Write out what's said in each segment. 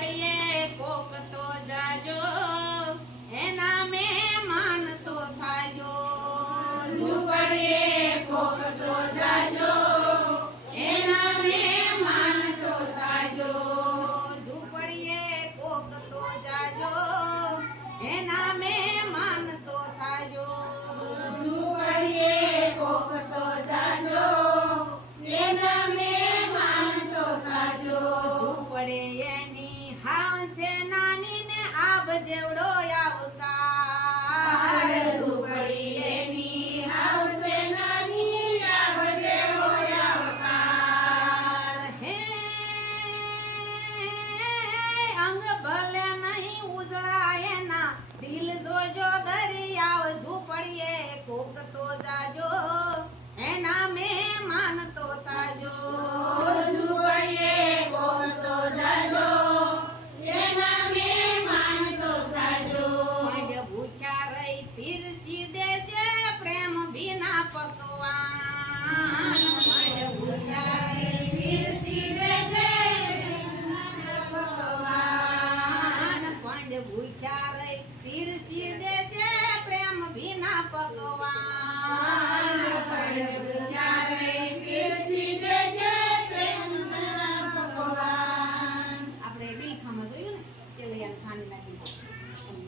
ઝૂંપડીએ કોક તો જાજો એના મહેમાન તો થાજો ઝૂંપડીએ કોક તો જાજો એના મહેમાન તો થાજો ઝૂંપડીએ કોક તો જાજો એના મહેમાન તો થાજો ઝૂંપડીએ કોક તો જાજો એના મહેમાન તો થાજો ઝૂંપડે એની હાવસે નાની ને આબ જેવડો આવકાર ઝૂંપડી એની હાવસે નાની આબ જેવડો આવકાર હે અંગ ભલે નહીં ઉજળાય ના દિલ જોજો દરિયાવ ઝૂંપડીએ કોક તો જાજો એના મહેમાન તો થાજો ઝૂંપડીએ કોક તો જાજો એના મહેમાન તો થાજો માંડ ભૂખ્યા રહી પીરસી દેજે પ્રેમ વિના પકવાન માંડ ભૂખ્યા રહી પીરસી દેજે પકવાન માંડ ભૂખ્યા રહી પીરસી દેજે પ્રેમ વિના પકવાન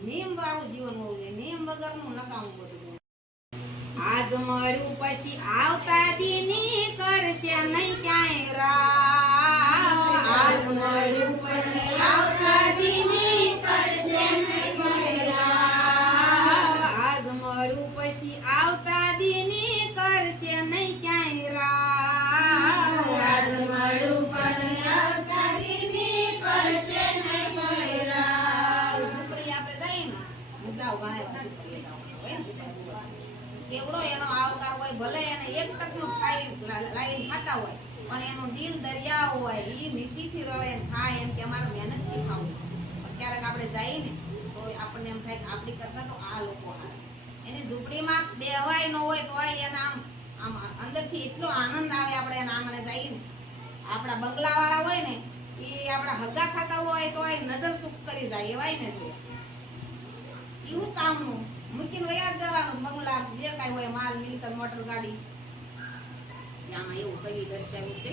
નીમ વાળું જીવન હોવું જોઈએ નીમ વગરનું નકામું બધું આજ મળ્યું પછી આવતા દીની કરશે નહીં ક્યાંય રાહ આજ મળ્યું પછી આવતા દીની કરશે નહીં ક્યાંય રાહ આજ મળ્યું પછી આવતા દીની કરશે નહીં ક્યાંય રાહ આજ મળ્યું પછી આવતા દીની કરશે નહીં ક્યાંય રાહ ઝૂંપડી આપણે જઈએ ને મજા કેવડો એનો આવકાર હોય ભલે એને એક ટકનું લાઈન ખાતા હોય પણ એનું દિલ દરિયા હોય એ નીતિથી રળે થાય એમ કે અમારે મહેનતથી ખાવું છે પણ ક્યારેક આપણે જઈએ ને તો આપણને એમ થાય કે આપણી કરતા તો આ લોકો હારે એની ઝૂંપડીમાં બેહવાય ન હોય તો એના આમ અંદરથી એટલો આનંદ આવે આપણે એના આંગણે જઈએ ને આપણા બંગલાવાળા હોય ને એ આપણા હગા ખાતા હોય તો નજર સુખ કરી જાય એવાય ને છે એવું કામનું મૂકીને વયા જવાનું બંગલા જે કાંઈ હોય માલ મિલકત મોટર ગાડી આમાં એવું કઈ દર્શાવ્યું છે